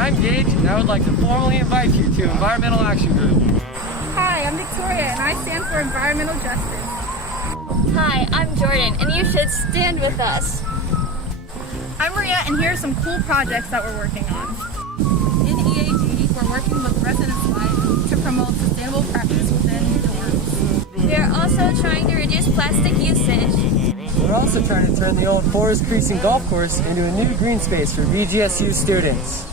I'm Gage, and I would like to formally invite you to Environmental Action Group. Hi, I'm Victoria, and I stand for environmental justice. Hi, I'm Jordan, and you should stand with us. I'm Maria, and here are some cool projects that we're working on. In EAG, we're working with Residence Life to promote sustainable practice within dorms. We are also trying to reduce plastic usage. We're also trying to turn the old Forest Precinct Golf Course into a new green space for VGSU students.